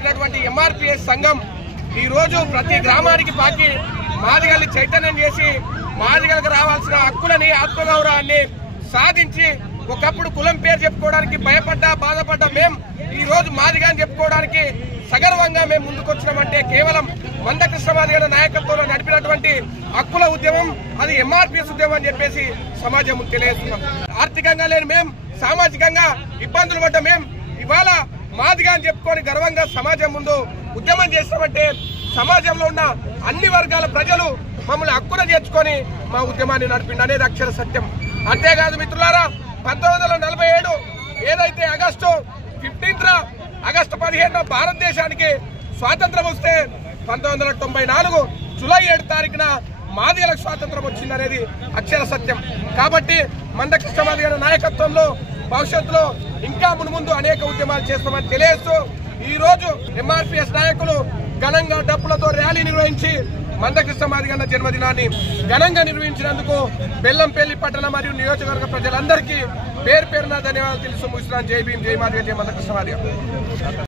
పెట్టినటువంటి ఎంఆర్పీఎస్ సంఘం ఈ రోజు ప్రతి గ్రామానికి పాకి మాదిగల్ని చైతన్యం చేసి మాదిగలకు రావాల్సిన హక్కులని ఆత్మగౌరవాన్ని సాధించి ఒకప్పుడు కులం పేరు చెప్పుకోవడానికి భయపడ్డా బాధపడ్డా మేం ఈ రోజు మాదిగా అని చెప్పుకోవడానికి సగర్వంగా మేము ముందుకొచ్చినామంటే కేవలం మందకృష్ణ మాదిగ నాయకత్వంలో నడిపినటువంటి హక్కుల ఉద్యమం అది ఎంఆర్పీఎస్ ఉద్యమం అని చెప్పేసి సమాజం ముందు తెలియజేస్తున్నాం. ఆర్థికంగా లేని మేం సామాజికంగా ఇబ్బందులు పడ్డ మేం ఇవాళ మాదిగా అని చెప్పుకొని గర్వంగా సమాజం ముందు ఉద్యమం చేస్తామంటే సమాజంలో ఉన్న అన్ని వర్గాల ప్రజలు మమ్మల్ని హక్కున చేర్చుకొని మా ఉద్యమాన్ని నడిపిండి అనేది అక్షర సత్యం. అంతేకాదు మిత్రులారా, 1947 ఏదైతే ఆగస్టు 15 భారతదేశానికి స్వాతంత్రం వస్తే 1994 జూలై 7 తారీఖున మాదిగలకు స్వాతంత్రం వచ్చిందనేది అక్షర సత్యం. కాబట్టి మందకృష్ణ మాదిగ నాయకత్వంలో భవిష్యత్తులో ఇంకా మున్ముందు అనేక ఉద్యమాలు చేస్తామని తెలియజేస్తూ ఈ రోజు ఎంఆర్పీఎస్ నాయకులు ఘనంగా డప్పులతో ర్యాలీ నిర్వహించి మందకృష్ణ మాదిగ జన్మదినాన్ని ఘనంగా నిర్వహించినందుకు బెల్లంపల్లి పట్టణ మరియు నియోజకవర్గ ప్రజలందరికీ పేరు పేరున ధన్యవాదాలు తెలుసు. ముగిస్తున్నాను. జై భీమ్, జై మాదిగ, జై మందకృష్ణ మాదిగ.